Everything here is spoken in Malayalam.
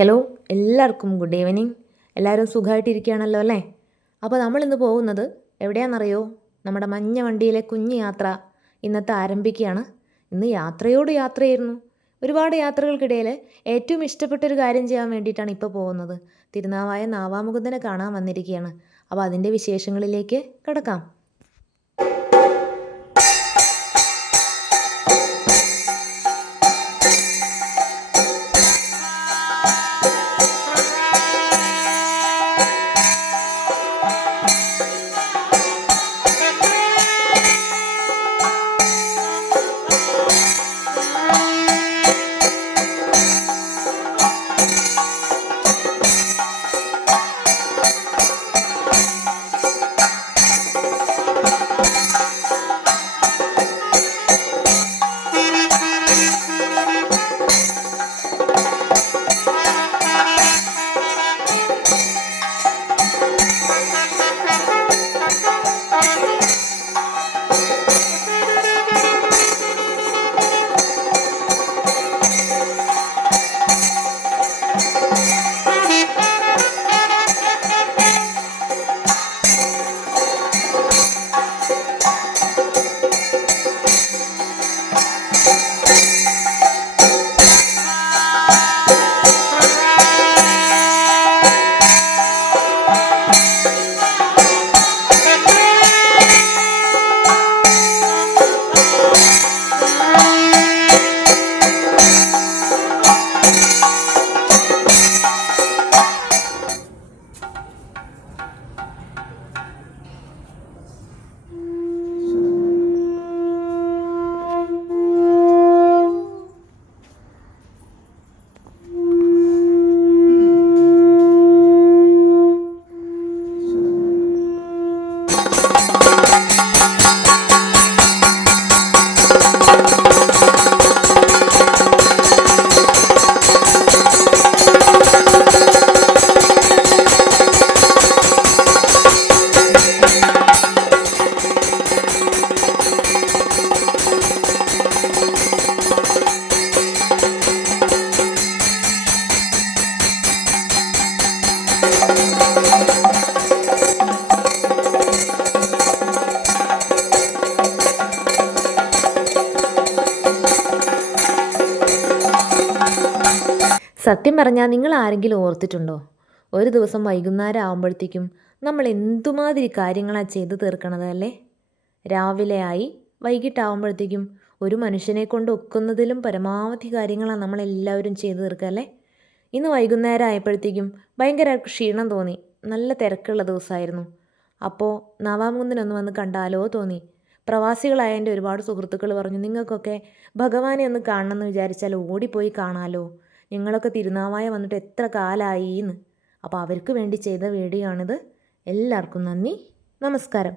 ഹലോ, എല്ലാവർക്കും ഗുഡ് ഈവനിങ്. എല്ലാവരും സുഖമായിട്ടിരിക്കുകയാണല്ലോ അല്ലേ? അപ്പോൾ നമ്മളിന്ന് പോകുന്നത് എവിടെയാണെന്നറിയോ? നമ്മുടെ മഞ്ഞ വണ്ടിയിലെ കുഞ്ഞു യാത്ര ഇന്നത്തെ ആരംഭിക്കുകയാണ്. ഇന്ന് യാത്രയോട് യാത്രയായിരുന്നു. ഒരുപാട് യാത്രകൾക്കിടയിൽ ഏറ്റവും ഇഷ്ടപ്പെട്ടൊരു കാര്യം ചെയ്യാൻ വേണ്ടിയിട്ടാണ് ഇപ്പോൾ പോകുന്നത്. തിരുനാവായ നാവാമുകുന്ദനെ കാണാൻ വന്നിരിക്കുകയാണ്. അപ്പോൾ അതിൻ്റെ വിശേഷങ്ങളിലേക്ക് കിടക്കാം. സത്യം പറഞ്ഞാൽ നിങ്ങൾ ആരെങ്കിലും ഓർത്തിട്ടുണ്ടോ? ഒരു ദിവസം വൈകുന്നേരം ആകുമ്പോഴത്തേക്കും നമ്മൾ എന്തുമാതിരി കാര്യങ്ങളാണ് ചെയ്തു തീർക്കണത് അല്ലേ? രാവിലെ ആയി വൈകിട്ടാവുമ്പോഴത്തേക്കും ഒരു മനുഷ്യനെ കൊണ്ട് ഒക്കുന്നതിലും പരമാവധി കാര്യങ്ങളാണ് നമ്മളെല്ലാവരും ചെയ്തു തീർക്കുക അല്ലേ? ഇന്ന് വൈകുന്നേരം ആയപ്പോഴത്തേക്കും ഭയങ്കര ക്ഷീണം തോന്നി. നല്ല തിരക്കുള്ള ദിവസമായിരുന്നു. അപ്പോൾ നാവാമുകുന്ദനൊന്ന് വന്ന് കണ്ടാലോ തോന്നി. പ്രവാസികളായ എൻ്റെ ഒരുപാട് സുഹൃത്തുക്കൾ പറഞ്ഞു, നിങ്ങൾക്കൊക്കെ ഭഗവാനെ ഒന്ന് കാണണമെന്ന് വിചാരിച്ചാൽ ഓടിപ്പോയി കാണാമല്ലോ, നിങ്ങളൊക്കെ തിരുനാവായ വന്നിട്ട് എത്ര കാലമായി എന്ന്. അപ്പോൾ അവർക്ക് വേണ്ടി ചെയ്ത വീഡിയോ ആണിത്. എല്ലാവർക്കും നന്ദി, നമസ്കാരം.